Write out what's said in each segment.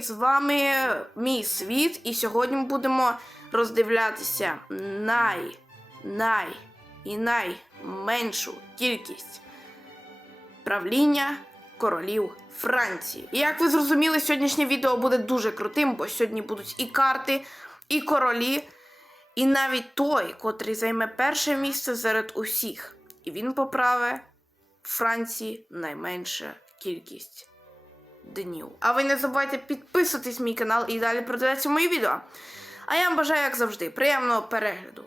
З вами мій світ, і сьогодні ми будемо роздивлятися най, най і найменшу кількість правління королів Франції. І як ви зрозуміли, сьогоднішнє відео буде дуже крутим, бо сьогодні будуть і карти, і королі, і навіть той, котрий займе перше місце серед усіх. І він поправить Франції найменша кількість днів. А ви не забувайте підписуватись на мій канал і далі продивитися мої відео. А я вам бажаю, як завжди, приємного перегляду.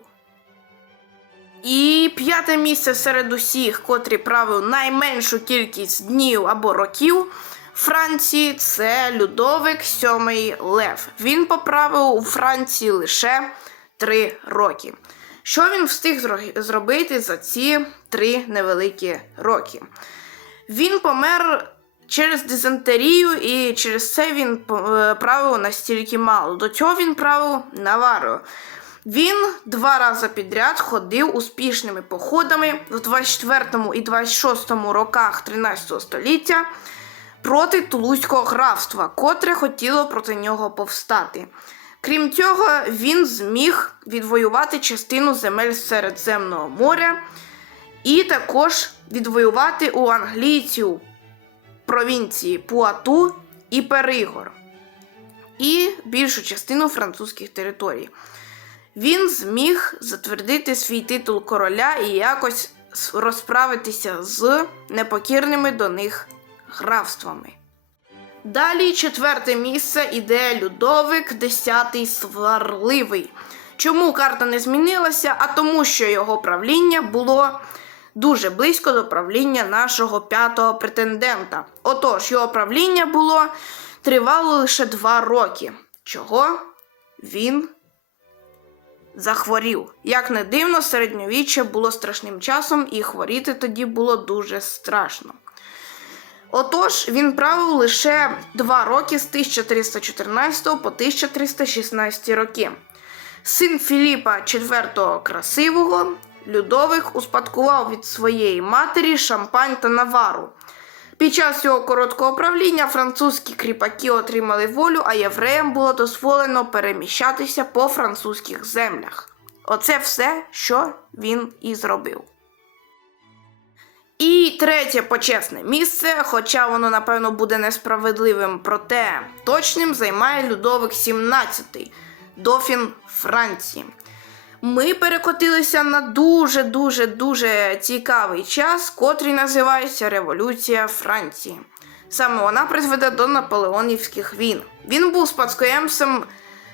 І п'яте місце серед усіх, котрі правив найменшу кількість днів або років Франції, це Людовик VII Лев. Він поправив у Франції лише 3 роки. Що він встиг зробити за ці три невеликі роки? Він помер через дизентерію, і через це він е, правив настільки мало. До цього він правив Наварою. Він два рази підряд ходив успішними походами в 24 і 26 роках 13 століття проти Тулузького графства, котре хотіло проти нього повстати. Крім цього, він зміг відвоювати частину земель Середземного моря і також відвоювати у англійців провінції Пуату і Перигор і більшу частину французьких територій. Він зміг затвердити свій титул короля і якось розправитися з непокірними до них графствами. Далі четверте місце іде Людовик X Сварливий. Чому карта не змінилася? А тому, що його правління було дуже близько до правління нашого п'ятого претендента. Отож, його правління було тривало лише два роки. Чого він захворів. Як не дивно, середньовіччя було страшним часом, і хворіти тоді було дуже страшно. Отож, він правив лише два роки з 1314 по 1316 роки. Син Філіпа IV Красивого Людовик успадкував від своєї матері Шампань та Навару. Під час цього короткого правління французькі кріпаки отримали волю, а євреям було дозволено переміщатися по французьких землях. Оце все, що він і зробив. І третє почесне місце, хоча воно, напевно, буде несправедливим, проте точним, займає Людовик XVII, дофін Франції. Ми перекотилися на дуже дуже дуже цікавий час, котрий називається Революція Франції. Саме вона призведе до наполеонівських війн. Він був спадкоємцем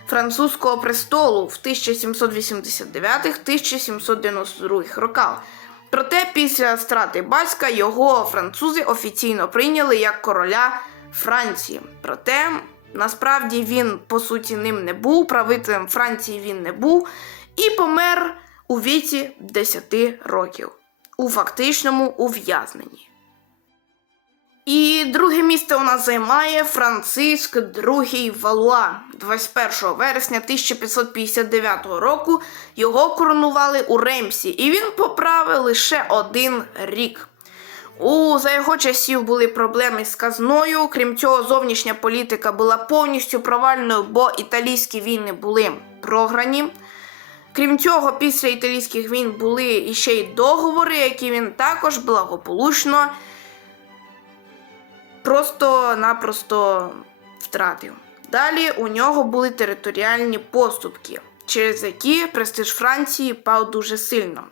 французького престолу в 1789-1792 роках. Проте після страти батька його французи офіційно прийняли як короля Франції. Проте насправді він по суті ним не був, правителем Франції він не був і помер у віці 10 років у фактичному ув'язненні. І друге місце у нас займає Франциск II Валуа. 21 вересня 1559 року його коронували у Ремсі, і він поправив лише один рік. У за його часів були проблеми з казною. Крім цього, зовнішня політика була повністю провальною, бо італійські війни були програні. Крім цього, після італійських війн були іще й договори, які він також благополучно просто-напросто втратив. Далі у нього були територіальні поступки, через які престиж Франції пав дуже сильно.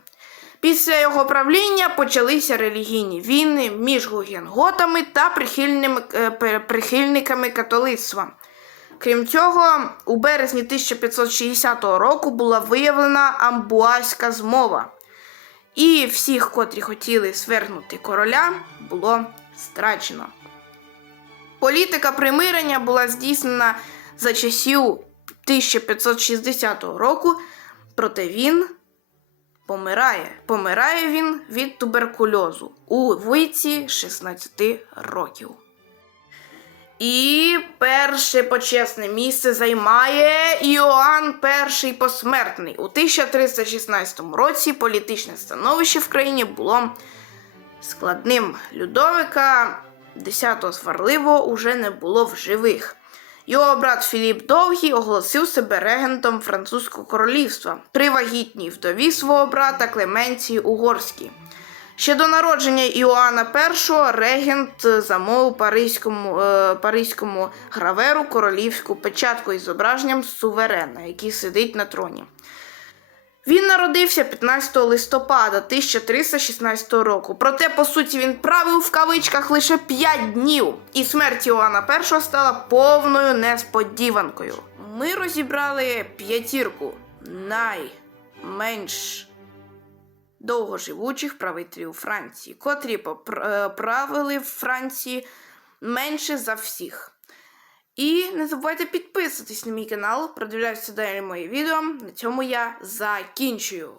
Після його правління почалися релігійні війни між гугенготами та е, прихильниками католицтва. Крім цього, у березні 1560 року була виявлена амбуазька змова, і всіх, котрі хотіли свергнути короля, було страчено. Політика примирення була здійснена за часів 1560 року, проте він помирає. Помирає він від туберкульозу у віці 16 років. І перше почесне місце займає Іоанн І посмертний. У 1316 році політичне становище в країні було складним. Людовика X сварливо уже не було в живих. Його брат Філіп Довгий оголосив себе регентом французького королівства при вагітній вдові свого брата Клеменції Угорській. Ще до народження Іоанна І регент замовив паризькому, е, паризькому граверу королівську печатку із зображенням суверена, який сидить на троні. Він народився 15 листопада 1316 року. Проте, по суті, він правив в кавичках лише 5 днів, і смерть Іоанна І стала повною несподіванкою. Ми розібрали п'ятірку найменш довгоживучих правителів Франції, котрі е, правили в Франції менше за всіх. І не забувайте підписуватись на мій канал, продивляйтеся далі мої відео. На цьому я закінчую.